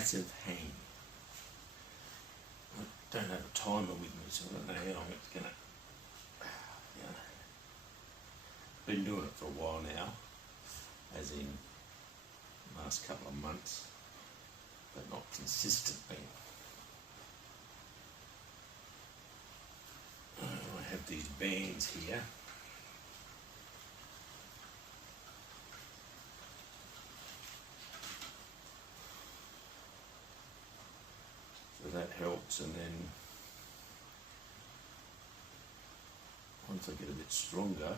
passive hang. I don't have a timer with me, so I don't know how long it's going to... Been doing it for a while now, as in the last couple of months, but not consistently. I have these bands here. So that helps, and then once I get a bit stronger,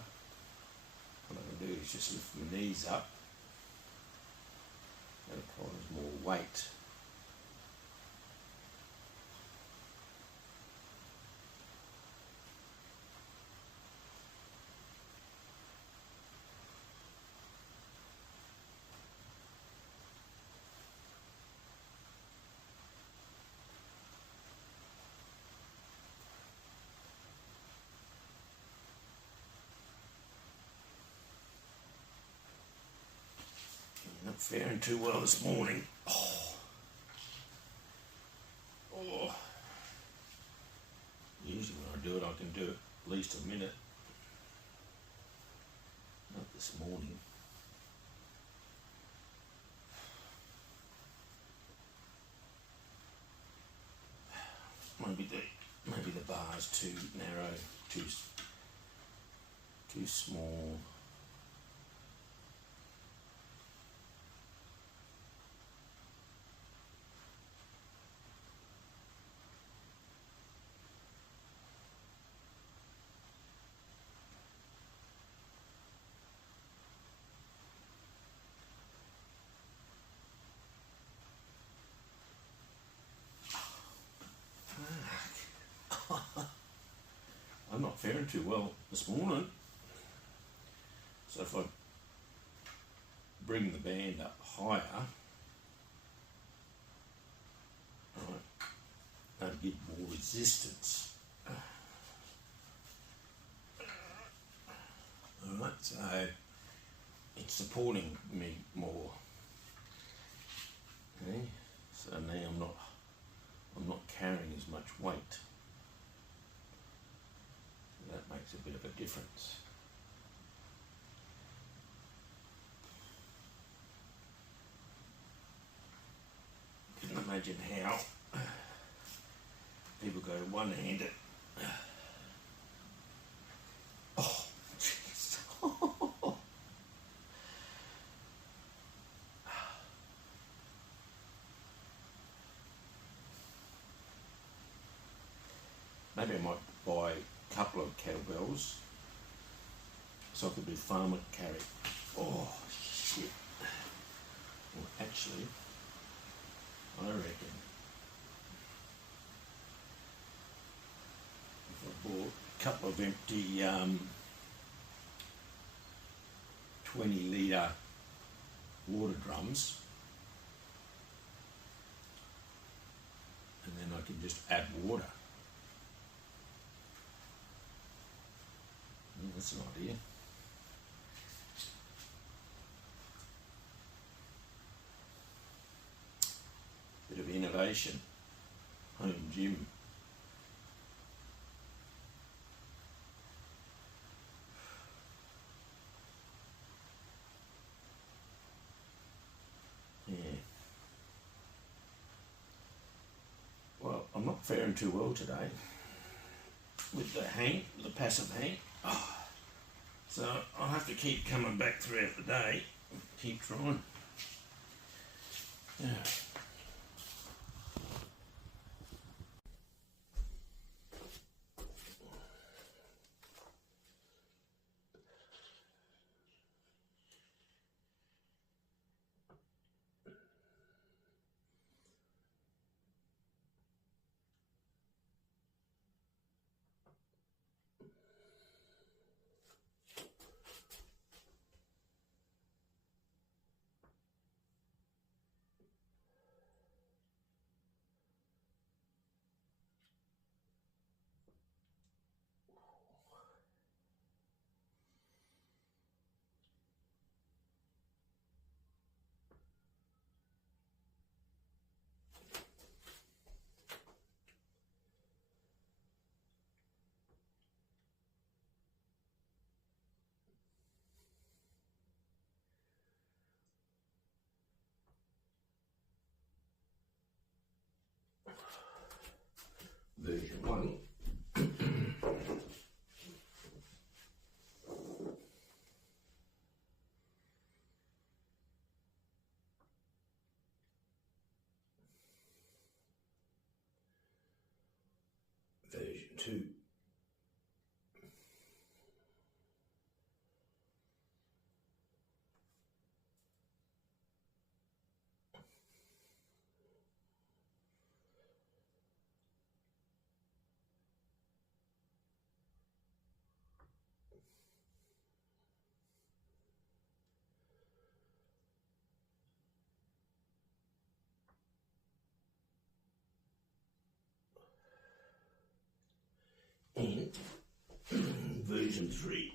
what I can do is just lift my knees up. That applies more weight. Not faring too well this morning. Usually when I do it, I can do it at least a minute. Not this morning. Maybe the bar's too narrow, too small. I'm not faring too well this morning. So if I bring the band up higher, right, I'll get more resistance. Alright, so it's supporting me more. Okay, so now I'm not carrying as much weight. That makes a bit of a difference. I can imagine how people go one-handed. Oh, jeez. Maybe I might buy a couple of kettlebells so I could do farmer carry. Oh, shit. Well, actually, I reckon if I bought a couple of empty 20-litre water drums, and then I can just add water. That's an idea. Bit of innovation. Home gym. Yeah. Well, I'm not faring too well today with the passive hang. Oh. So I'll have to keep coming back throughout the day, keep trying. Yeah. 2. And version 3.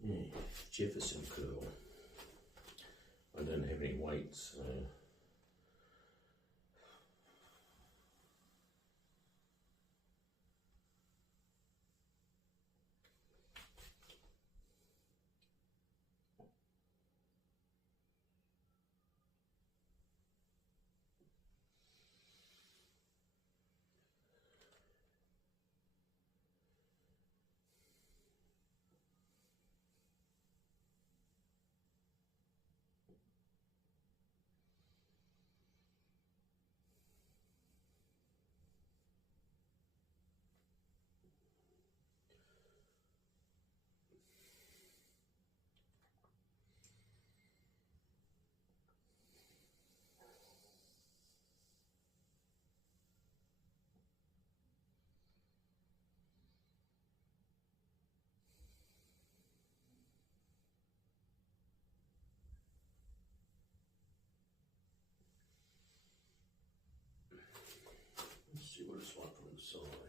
Yeah, Jefferson curl. I don't have any weights, so let's see what it's like from the side.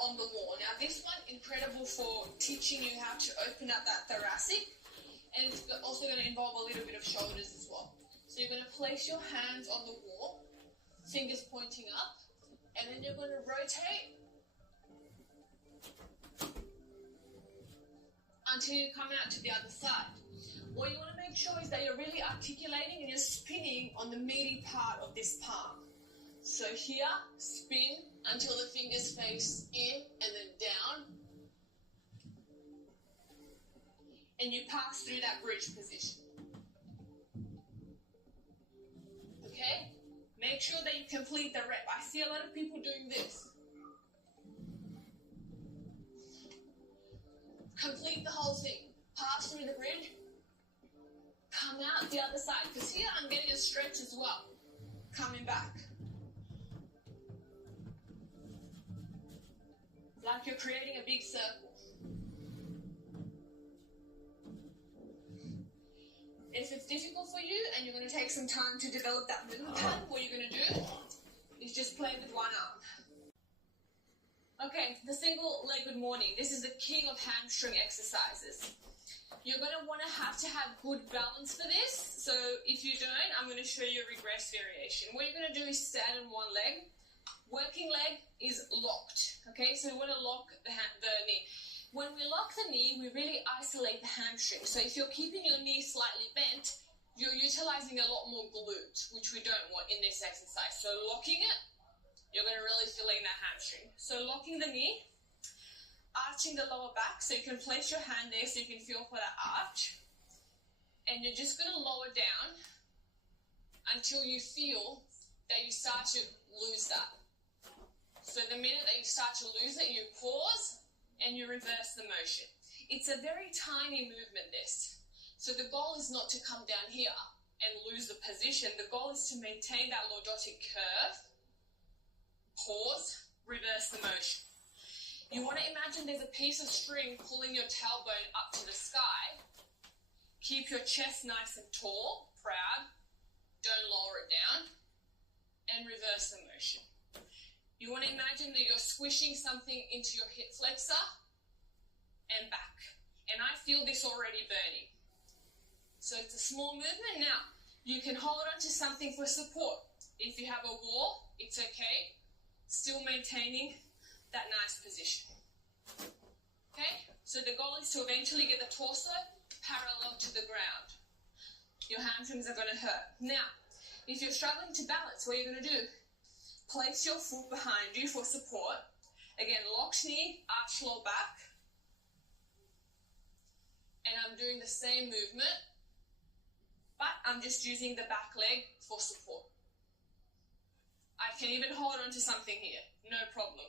On the wall. Now this one, incredible for teaching you how to open up that thoracic, and it's also going to involve a little bit of shoulders as well. So you're going to place your hands on the wall, fingers pointing up, and then you're going to rotate until you come out to the other side. What you want to make sure is that you're really articulating and you're spinning on the meaty part of this palm. So here, spin until the fingers face in and then down. And you pass through that bridge position. Okay? Make sure that you complete the rep. I see a lot of people doing this. Complete the whole thing. Pass through the bridge. Come out the other side. Because here I'm getting a stretch as well. Coming back. Like you're creating a big circle. If it's difficult for you and you're going to take some time to develop that movement pattern, what you're going to do is just play with one arm. Okay, the single-legged morning. This is the king of hamstring exercises. You're going to want to have good balance for this. So if you don't, I'm going to show you a regress variation. What you're going to do is stand on one leg, working leg is locked, okay? So we want to lock the knee. When we lock the knee, we really isolate the hamstring. So if you're keeping your knee slightly bent, you're utilizing a lot more glute, which we don't want in this exercise. So locking it, you're going to really fill in that hamstring. So locking the knee, arching the lower back, so you can place your hand there so you can feel for that arch. And you're just going to lower down until you feel that you start to lose that. So the minute that you start to lose it, you pause and you reverse the motion. It's a very tiny movement, this. So the goal is not to come down here and lose the position. The goal is to maintain that lordotic curve, pause, reverse the motion. You want to imagine there's a piece of string pulling your tailbone up to the sky. Keep your chest nice and tall, proud. Don't lower it down. And reverse the motion. You want to imagine that you're squishing something into your hip flexor and back. And I feel this already burning. So it's a small movement. Now, you can hold on to something for support. If you have a wall, it's okay. Still maintaining that nice position. Okay? So the goal is to eventually get the torso parallel to the ground. Your hamstrings are going to hurt. Now, if you're struggling to balance, what you're going to do, place your foot behind you for support. Again, locked knee, arch low back. And I'm doing the same movement, but I'm just using the back leg for support. I can even hold on to something here, no problem.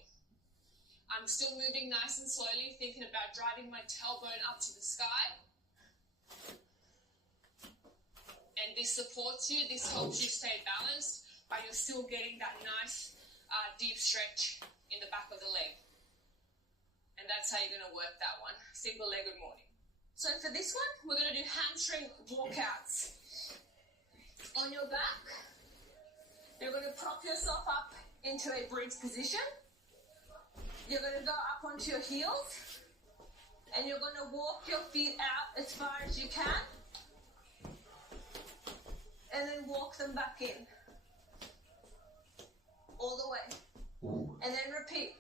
I'm still moving nice and slowly, thinking about driving my tailbone up to the sky. And this supports you, this helps you stay balanced, but you're still getting that nice deep stretch in the back of the leg. And that's how you're going to work that one. Single-legged morning. So for this one, we're going to do hamstring walkouts. On your back, you're going to prop yourself up into a bridge position. You're going to go up onto your heels, and you're going to walk your feet out as far as you can, and then walk them back in. All the way. And then repeat.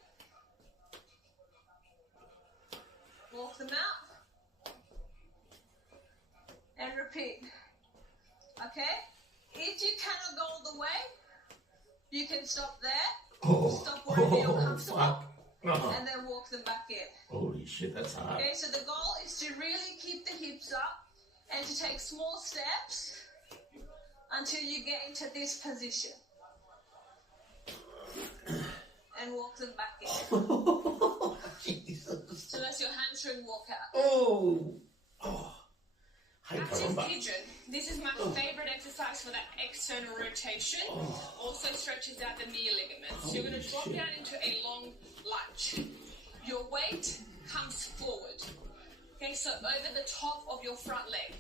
Walk them out. And repeat. Okay? If you cannot go all the way, you can stop there. Stop wherever you're comfortable. And then walk them back in. Holy shit, that's hard. Okay, so the goal is to really keep the hips up and to take small steps until you get into this position. And walk them back in. Jesus. So that's your hamstring walkout. Oh. Active pigeon. This is my favorite exercise for that external rotation. Also stretches out the knee ligaments. So you're going to drop down into a long lunge. Your weight comes forward. Okay, so over the top of your front leg.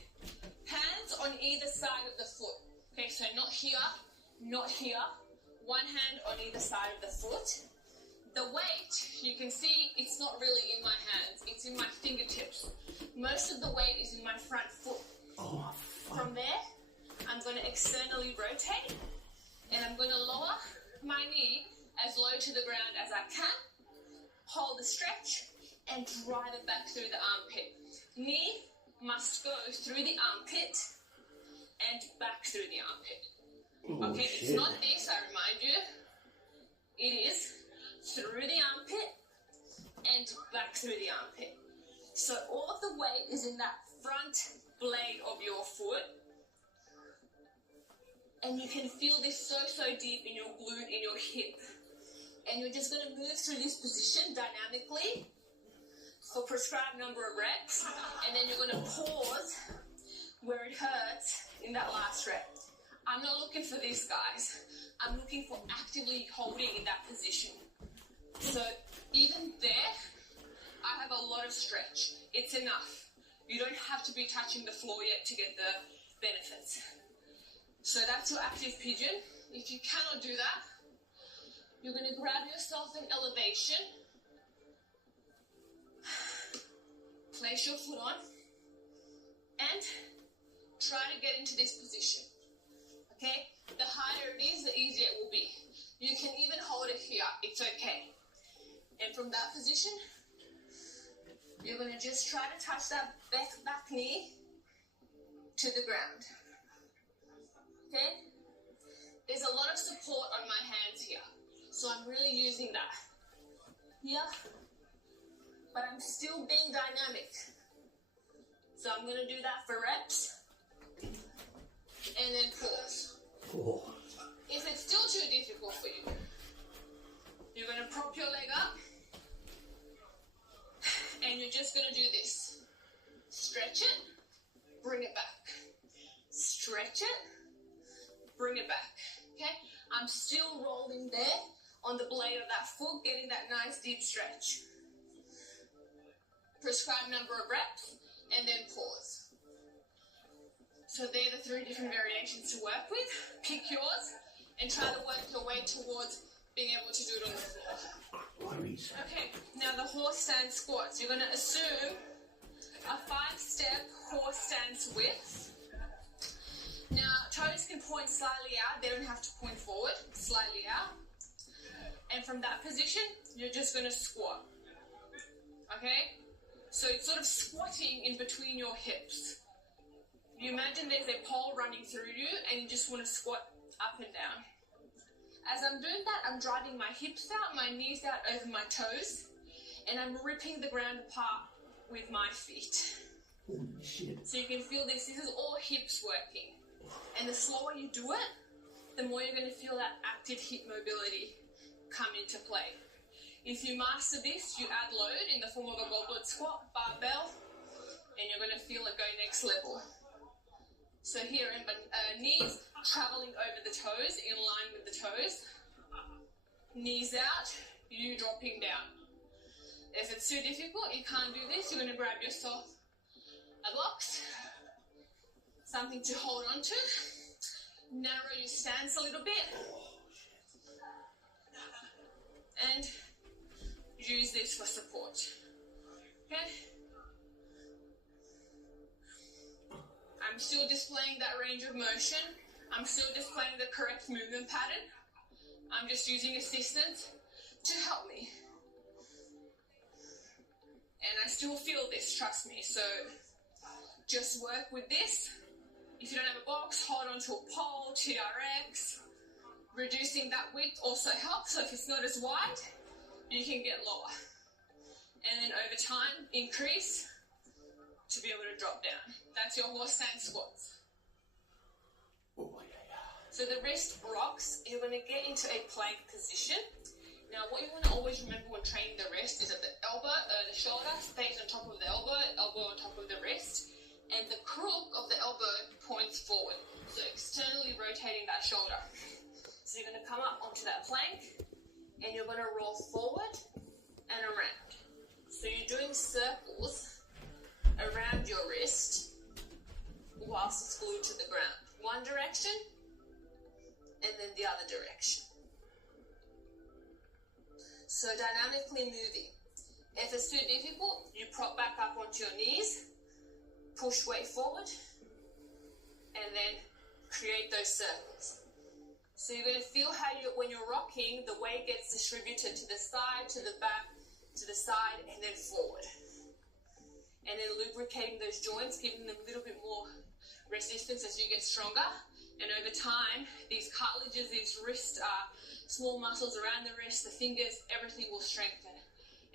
Hands on either side of the foot. Okay, so not here, not here. One hand on either side of the foot. The weight, you can see it's not really in my hands, it's in my fingertips. Most of the weight is in my front foot. From there, I'm going to externally rotate and I'm going to lower my knee as low to the ground as I can. Hold the stretch and drive it back through the armpit. Knee must go through the armpit and back through the armpit. Okay, it's not this, I remind you. It is through the armpit and back through the armpit. So all of the weight is in that front blade of your foot. And you can feel this so deep in your glute, in your hip. And you're just going to move through this position dynamically for prescribed number of reps. And then you're going to pause where it hurts in that last rep. I'm not looking for this, guys. I'm looking for actively holding in that position. So even there, I have a lot of stretch. It's enough. You don't have to be touching the floor yet to get the benefits. So that's your active pigeon. If you cannot do that, you're going to grab yourself in elevation. Place your foot on and try to get into this position. Okay? The harder it is, the easier it will be. You can even hold it here. It's okay. And from that position, you're going to just try to touch that back knee to the ground. Okay? There's a lot of support on my hands here. So I'm really using that. Here. But I'm still being dynamic. So I'm going to do that for reps. And then pause. Oh. If it's still too difficult for you, you're going to prop your leg up. And you're just going to do this. Stretch it. Bring it back. Stretch it. Bring it back. Okay? I'm still rolling there on the blade of that foot, getting that nice deep stretch. Prescribed number of reps, and then pause. So they're the 3 different variations to work with. Pick yours, and try to work your way towards being able to do it on the floor. Okay, now the horse stance squats. You're going to assume a 5-step horse stance width. Now, toes can point slightly out. They don't have to point forward, slightly out. And from that position, you're just going to squat. Okay? So it's sort of squatting in between your hips. You imagine there's a pole running through you and you just want to squat up and down. As I'm doing that, I'm driving my hips out, my knees out over my toes, and I'm ripping the ground apart with my feet. Holy shit. So you can feel this. This is all hips working. And the slower you do it, the more you're going to feel that active hip mobility come into play. If you master this, you add load in the form of a goblet squat, barbell, and you're going to feel it go next level. So here, knees traveling over the toes, in line with the toes. Knees out, you dropping down. If it's too difficult, you can't do this, you're going to grab yourself a box, something to hold on to, narrow your stance a little bit, and use this for support. Okay? I'm still displaying that range of motion. I'm still displaying the correct movement pattern. I'm just using assistance to help me. And I still feel this, trust me. So just work with this. If you don't have a box, hold onto a pole, TRX. Reducing that width also helps. So if it's not as wide, you can get lower. And then over time, increase to be able to drop down. That's your horse stance squats. Oh, yeah. So the wrist rocks, you're going to get into a plank position. Now what you want to always remember when training the wrist is that the elbow, the shoulder stays on top of the elbow, elbow on top of the wrist, and the crook of the elbow points forward. So externally rotating that shoulder. So you're going to come up onto that plank, and you're going to roll forward and around. So you're doing circles around your wrist whilst it's glued to the ground. One direction and then the other direction. So dynamically moving. If it's too difficult, you prop back up onto your knees, push weight forward, and then create those circles. So you're going to feel how when you're rocking, the weight gets distributed to the side, to the back, to the side, and then forward. And then lubricating those joints, giving them a little bit more resistance as you get stronger. And over time, these cartilages, these wrist, small muscles around the wrist, the fingers, everything will strengthen.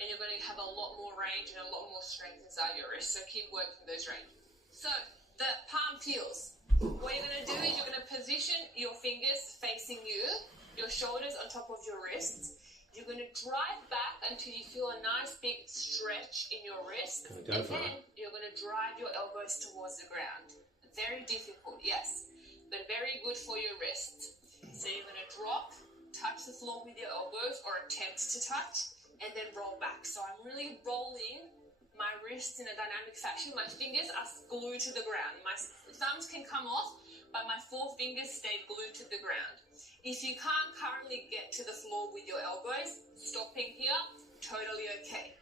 And you're going to have a lot more range and a lot more strength inside your wrist. So keep working those range. So the palm feels. What you're going to do is you're going to position your fingers facing you, your shoulders on top of your wrists. You're going to drive back until you feel a nice big stretch in your wrist. And then you're going to drive your elbows towards the ground. Very difficult, yes, but very good for your wrists. So you're going to drop, touch the floor with your elbows or attempt to touch, and then roll back. So I'm really rolling my wrists in a dynamic fashion. My fingers are glued to the ground. My thumbs can come off, but my 4 fingers stay glued to the ground. If you can't currently get to the floor with your elbows, stopping here, totally okay.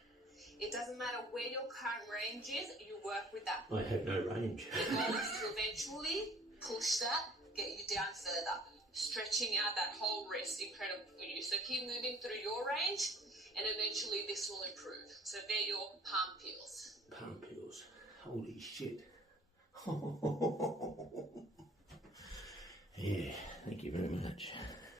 It doesn't matter where your current range is, you work with that. I have no range. The goal is to eventually push that get you down further, stretching out that whole wrist, incredible for you. So keep moving through your range, and eventually this will improve. So they're your palm peels. Palm peels. Holy shit. Yeah, thank you very much.